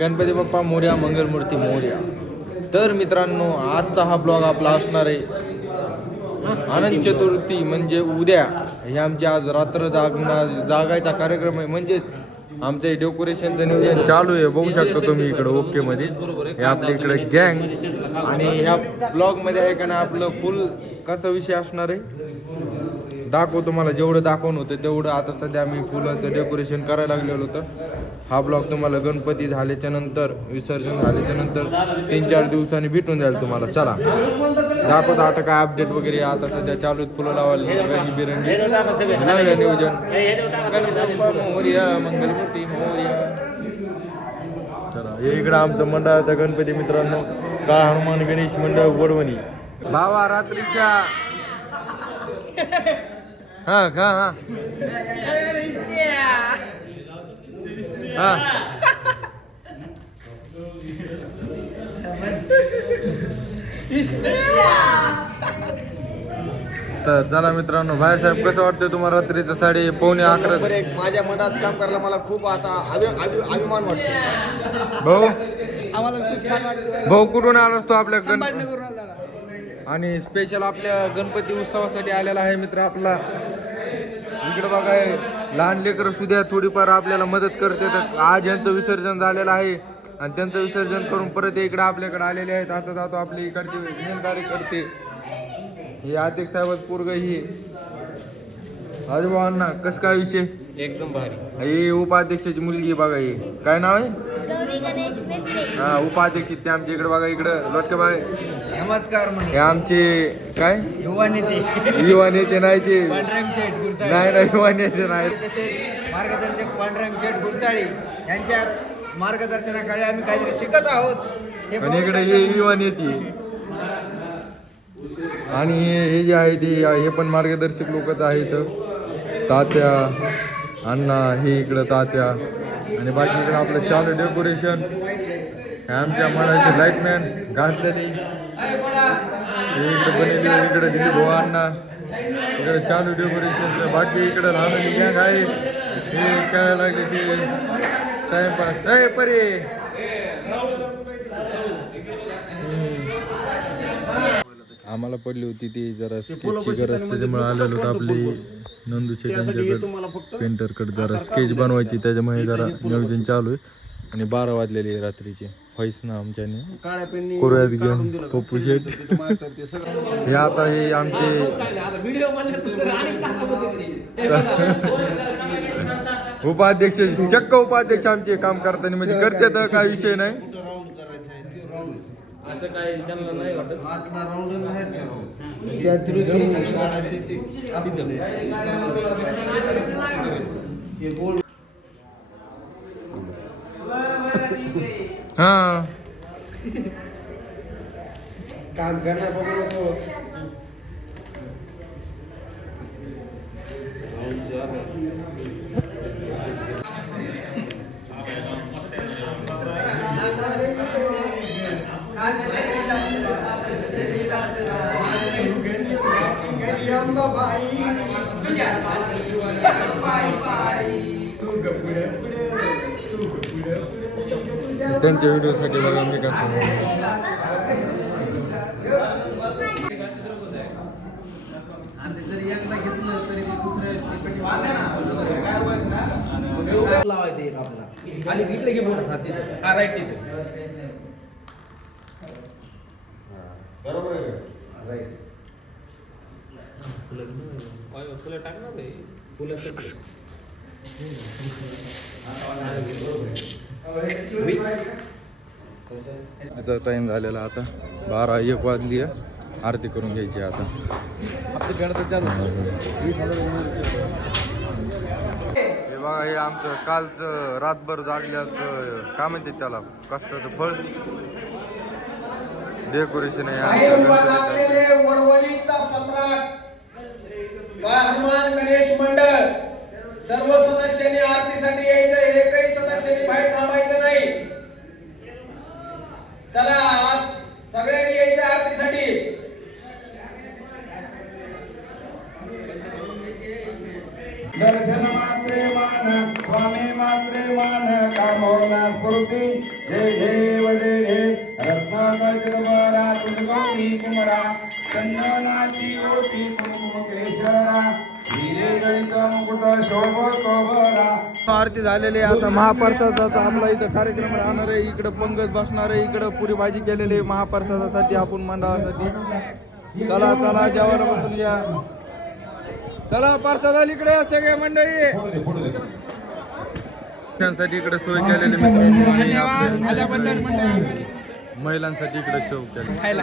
गणपती बाप्पा मोरया, मंगलमूर्ती मोरया. तर मित्रांनो, आजचा हा ब्लॉग आपला असणार आहे अनंत चतुर्थी म्हणजे उद्या. हे आमची आज रात्र जागायचा कार्यक्रम आहे. म्हणजेच आमचं डेकोरेशनचं नियोजन चालू आहे. बघू शकता तुम्ही इकडं ओके मध्ये हे आपल्या इकडे गँग. आणि ह्या ब्लॉगमध्ये आहे का ना आपलं फुल कसा विषय असणार आहे दाखव तुम्हाला. जेवढं दाखवून होतं तेवढं. आता सध्या आम्ही फुलाचं डेकोरेशन करायला लागलेलो होतं. हा ब्लॉग तुम्हाला गणपती झाल्याच्या नंतर, विसर्जन झाल्याच्या नंतर 3-4 दिवसांनी भेटून जाईल तुम्हाला. चला दाखवतो आता काय अपडेट वगैरे. आता सध्या चालू आहेत फुलं लावायला रंगीबिरंगी नियोजन. गणपती बाप्पा मोरया, मंगलमूर्ती मोरया. चला हे इकडं आमचं मंडळाचं गणपती मित्रांनो, काळ हनुमान गणेश मंडळ वडवणी. भावा रात्रीच्या हा का हा हा तर चला मित्रांनो, भाईसाहेब कसं वाटतं तुम्हाला रात्रीचं 11:45? माझ्या मनात काम करायला मला खूप असा अभिमान वाटतो. भाऊ आम्हाला खूप छान वाटतं. भाऊ कुठून आलास तू आपल्या संभाजीनगरहून आला. आणि स्पेशल आपल्या गणपती उत्सवासाठी आलेला आहे मित्र आपला. इकडे बघा लहान लेकरं सुद्धा थोडीफार आपल्याला मदत करते. तर आज यांचं विसर्जन झालेलं आहे आणि त्यांचं विसर्जन करून परत इकडे आपल्याकडे आलेले आहेत. आता जातो आपली इकडची मेहनतदारी करते हे आतिक साहेबच पोरग. ही आजोबांना कसं काय विषय? एकदम भारी. ही उपाध्यक्षाची मुलगी बघा. ही काय नाव आहे? गौरी गणेश मित्रे. हा उपाध्यक्ष ते आमच्या इकडे बघा. इकडं लोटके बाय नमस्कार. हे आमचे काय युवा नेते युवा नेते नाही ते पांडुरंग शेठ गुरसाळे. नाही युवा नेते नाही. तसेच मार्गदर्शक पांडुरंग शेठ गुरसाळे यांच्या मार्गदर्शनाखाली आम्ही काहीतरी शिकत आहोत. हे आणि इकडे हे युवा नेते आणि हे जे आहे ते हे पण मार्गदर्शक लोकच आहेत. तात्या अण्णा हे इकडं तात्या. आणि बाकी इकडं आपलं चालू डेकोरेशन. हे आमच्या मनाचे लाईटमॅन घातलेली हे इकडं बनलेले. इकडं दिली भाऊ अण्णा. इकडे चालू डेकोरेशनचं. बाकी इकडं लहान गँग आहे. हे खेळायला लागले ते टाइमपास. ए परे आम्हाला पडली होती ती जरा स्केचची गरज, त्याच्यामुळे आलेलो होतं आपली नंदू शेटांच्याकडे पेंटरकडे जरा स्केच बनवायची. त्याच्यामुळे जरा नियोजन चालू आहे. आणि 12 वाजलेली रात्रीची व्हॉइस ना आमच्याने कोऱ्यात घेऊन पप्पू शेट. हे आता हे आमचे उपाध्यक्ष चक्क उपाध्यक्ष आमचे काम करताना म्हणजे करते तर काय विषय नाही. असं काय त्यांना नाही वाटत. हा काम करणार बघू. त्यांच्या व्हिडिओसाठी बघा मी का सांगू. जरी एकदा घेतलं तरी लावायचं एक आपल्याला. आणि इकडे घे मोठा हात तिथं. हा राईट तिथे. बरोबर आहे. राईट. फुलं टाकणार आहे. फुलं आता टाइम झालेला. आता 12-1 वाजली. आरती करून घ्यायची आता. आपली गणपती चालू. हे बघा हे आमचं कालचं रातभर जागल्याचं काय म्हणते त्याला कष्टाचं फळ डेकोरेशन आहे. वडवणीचा सम्राट हनुमान गणेश मंडळ सर्व सदस्यांनी आरतीसाठी यायचं. एकही सदस्यांनी बाहेर थांबायचं नाही. चला आज सगळ्यांनी यायचं आरतीसाठी. दर्शन मात्रे मान स्वामी मात्रे मान कामोना स्फुरते मूर्ती जय देव जय देव रत्नाकरचरमारा तुझगौरी कुमरा चंदनाची ओटी कुंकुम केशरा हिरे गणित मुकुट शोभतो बरा. आरती झालेली आहे. आता महाप्रसादाचा आपला इथं कार्यक्रम राहणार आहे. इकडं पंगत बसणार आहे. इकडं पुरी भाजी केलेली आहे महाप्रसादासाठी आपण मंडळासाठी. चला चला जेवायला बसून या. चला प्रसाद इकडे सगळे मंडळी त्यांसाठी इकडे सोय केलेली मित्रांनो आणि आपल्या महिलांसाठी इकडे सोय केली. खायला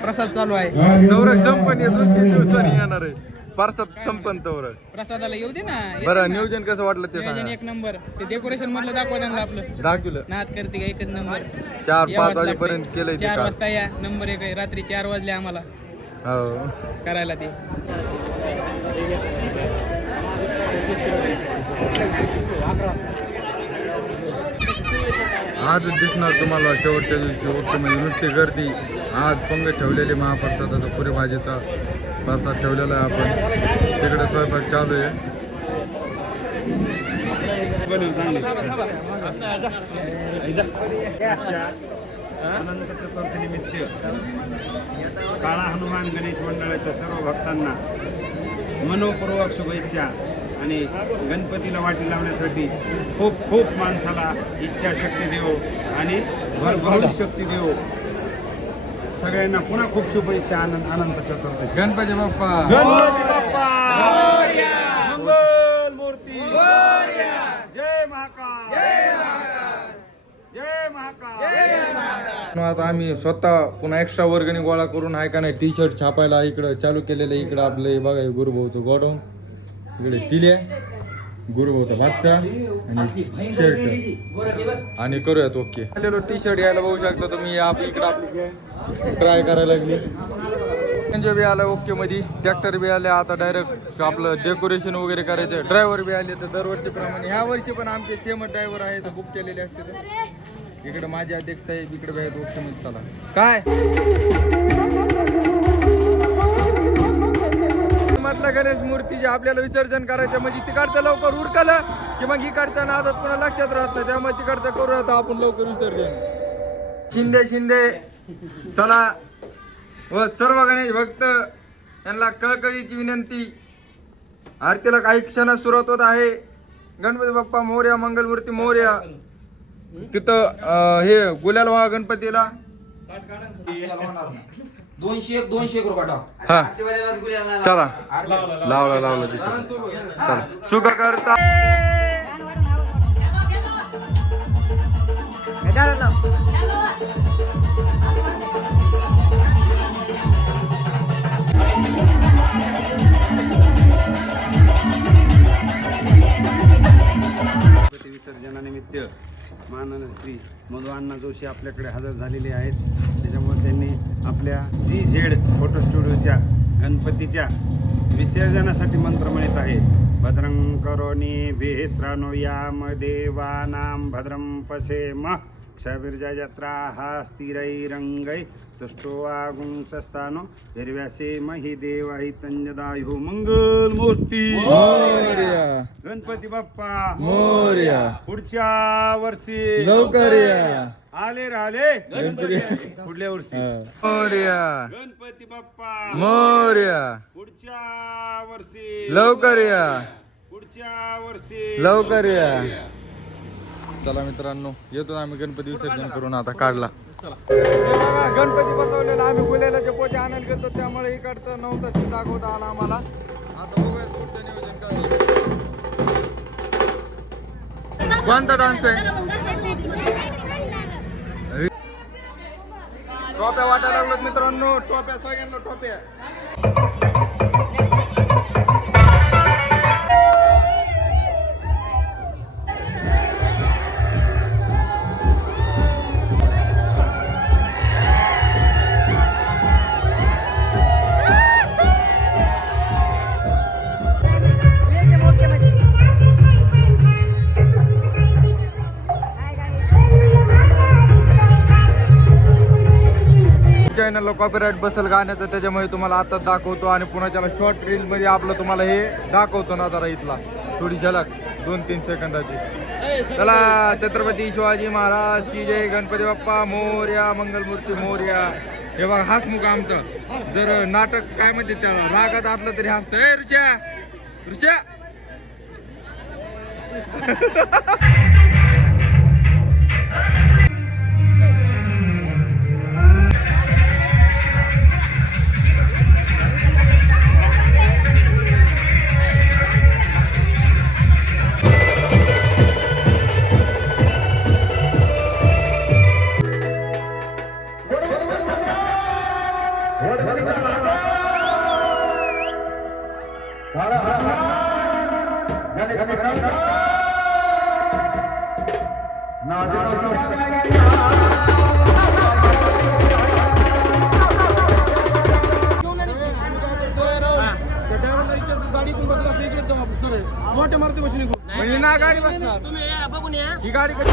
प्रसाद चालू आहे. तवरक संपन्न येतो 3 दिवसांनी येणार आहे. प्रसाद संपन्न तवरक. प्रसादाला येऊ दे ना. बरं नियोजन कसं वाटलं ते नियोजन सांगा. एक नंबर. ते डेकोरेशन मधलं दाखवा त्यांना आपलं. दाखवलं नाद करते का एकच नंबर. 4-5 वाजेपर्यंत केलंय ते 4 काम. वाजता या. नंबर 1 आहे. रात्री 4 वाजले आम्हाला हो करायला ते. आज दिसणार तुम्हाला शेवटच्या दिवशी ओके म्हणजे नुसती गर्दी. आज पंगत ठेवलेली महाप्रसादाचा पुरी भाजीचा प्रसाद ठेवलेला आहे. आपण तिकडे स्वयंपाक चालू आहे. अनंत चतुर्थीनिमित्त काळा हनुमान गणेश मंडळाच्या सर्व भक्तांना मनोपूर्वक शुभेच्छा. आणि गणपतीला वाटी लावण्यासाठी खूप खूप माणसाला इच्छाशक्ती देव आणि भरभरून शक्ती देव. सगळ्यांना पुन्हा खूप शुभेच्छा. अनंत चतुर्दशी. गणपती बाप्पा गणपती बाप्पा मंगल मूर्ती जय महाकाल जय महाकाल. आता आम्ही स्वतः पुन्हा एक्स्ट्रा वर्गणी गोळा करून आहे का नाही टी-शर्ट छापायला इकडं चालू केलेलं आहे. इकडं आपलं हे बघा गुरुभाऊचं गोडाऊन. इकडे टिल्या गुरुभाऊचा बादचा आणि शर्ट आणि करूयात ओके. आलेलो टी-शर्ट घ्यायला बघू शकता तुम्ही. इकडं आपली ट्राय करायला लागली. म्हणजे बी आलं ओके मध्ये. ट्रॅक्टर बी आले. आता डायरेक्ट आपलं डेकोरेशन वगैरे करायचं. ड्रायव्हर बी आले. तर दरवर्षीप्रमाणे ह्या वर्षी पण आमचे सेम ड्रायव्हर आहेत बुक केलेले असते. तर इकडे माझे अध्यक्ष साहेब इकडे बी आहेत ओके मध्ये. चला काय मधलं गणेश मूर्तीचे आपल्याला विसर्जन करायचं म्हणजे तिकडचं लवकर उरकलं की मग इकडच्या नादात पुन्हा लक्षात राहत नाही. त्यामुळे तिकडचं करू आता आपण लवकर विसर्जन. शिंदे चला व सर्व गणेश भक्त यांना कळकळीची विनंती. आरतीला काही क्षणात सुरुवात होत आहे. गणपती बाप्पा मोरया मंगलमूर्ती मोरया. तिथं हे गुलाल व्हा गणपतीला. 200 रुपये टाक. हा चला लावला चला सुख करता. विसर्जनानिमित्त माननीय श्री मधु अण्णा जोशी आपल्याकडे हजर झालेले आहेत. त्याच्यामुळे त्यांनी आपल्या GZ फोटो स्टुडिओच्या गणपतीच्या विसर्जनासाठी मंत्र म्हणत आहे. भद्रं करोनी भेस्रानो याम देवानां भद्रं पशेम क्षवीर्जा जत्रा हा स्थिरैरंगै तुष्टो आगुंसस्तानो हिरव्यासे मही देवाही तंजदायु मंगल मूर्ती मोरया गणपती बाप्पा मोरया. पुढच्या वर्षी लवकर या. आले राहिले गणपती पुढल्या वर्षी मोरया गणपती बाप्पा मोरया. पुढच्या वर्षी लवकर या. पुढच्या वर्षी लवकर या. चला मित्रांनो येतो आम्ही गणपती विसर्जन करून. आता काढला गणपती बसवलेला आम्ही गुल्याला पोटे आणायला गेलो. त्यामुळे इकडचं नव्हतं दाखवता आला आम्हाला. आता बघूया पुढचं नियोजन काय. कोणता डान्स आहे. टोप्या वाटायला लागल्यात मित्रांनो. टोप्या सगळ्यांना टोप्या. चॅनलला कॉपीराईट बसेल गाण्याचं. त्याच्यामुळे तुम्हाला आता दाखवतो आणि पुन्हा त्याला शॉर्ट रील मध्ये आपलं तुम्हाला हे दाखवतो ना जरा इथला थोडी झलक 2-3 सेकंदाची. चला छत्रपती शिवाजी महाराज की जय, गणपती बाप्पा मोरया, मंगलमूर्ती मोरया. हे बघा हसमुख आमचं. जर नाटक काय म्हणते त्याला रागात असलं तरी हसतं. ए ऋषा ऋषा मोठ्या मारुती बसून म्हणजे ना गाडी बसणार. तुम्ही बघून या. ही गाडी कशी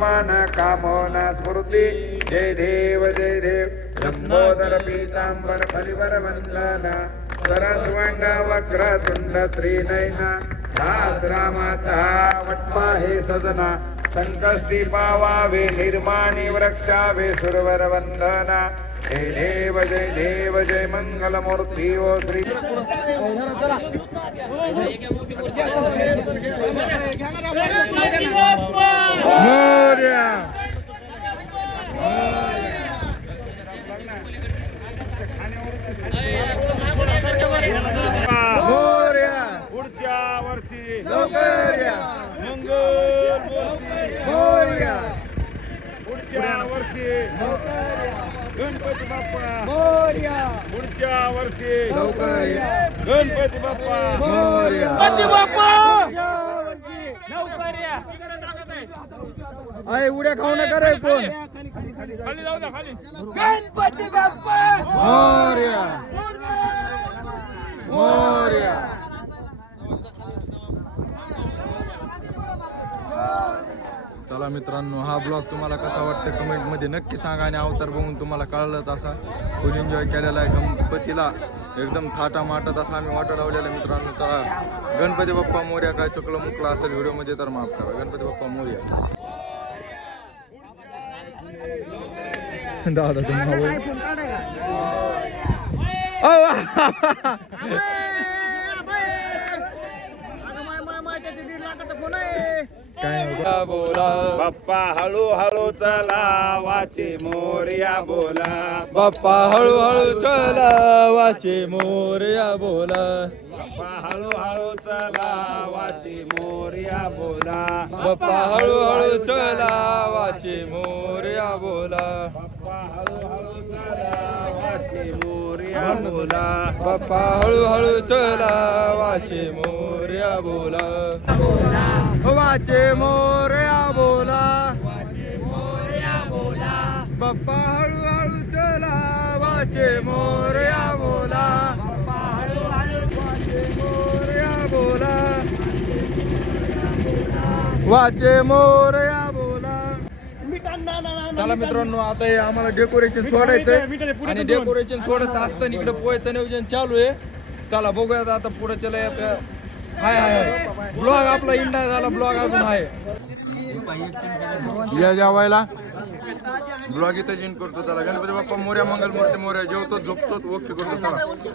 मान कामना स्मृती. जय देव लंबोदर पीतांबर फलिवर वंदना. सरस्वंड वक्रतुंड त्रिनयना. दास रामाचा वटपा हे सजना. संकष्टी पावावे निर्माणी वृक्षावे सुरवर वंदना. जय देव जय मंगलमूर्ती ओ श्री. मोरया मोरया पुढच्या वर्षी लवकर या. मंगलमूर्ती मोरया पुढच्या वर्षी गणपती बाप्पा मोरया पुढच्या वर्षी लवकर या. गणपती बाप्पा मोरया अय उड्या खाऊ नका रे कोण. गणपती बाप्पा मोरया मोरया. चला मित्रांनो, हा ब्लॉग तुम्हाला कसा वाटतं कमेंटमध्ये नक्की सांगा. आणि अवतार बघून तुम्हाला कळलंच असा फुल एन्जॉय केलेला आहे. गणपतीला एकदम थाटा माटात असा आम्ही वाटा लावलेला मित्रांनो. चला गणपती बाप्पा मोरया. काय चुकलं मुकलं असेल व्हिडिओमध्ये तर माफ करा. गणपती बाप्पा मोरया. दादा काय बोला बाप्पा हळूहळू चला वाचे मोरया बोला. बाप्पा हळूहळू चला वाचे मोरया बोला. बाप्पा हळूहळू चला वाचे मोरया बोला. बाप्पा हळूहळू चला वाचे मोरया बोला. बाप्पा हळूहळू चला वाचे मोरया बोला. बाप्पा हळूहळू चला वाचे मोरया बोला. वाचे मोरया बोला. बाप्पा हळूहळू चला वाचे मोरया बोला. मोरया बोला. वाचे मोरया बोला. चला मित्रांनो, आता हे आम्हाला डेकोरेशन सोडायचंय आणि डेकोरेशन सोडत असताना इकडे पोहायचं नियोजन चालू आहे. चला बघूयात आता पुढे चला येत. हाय ब्लॉग आपला इंडा झाला, ब्लॉग अजून आहे. या जेवायला ब्लॉग इथं जिन करतो. चला गणपती बाप्पा मोर्या, मंगलमूर्ती मोर्या. जेवतो झोपतो ओके करतो. चला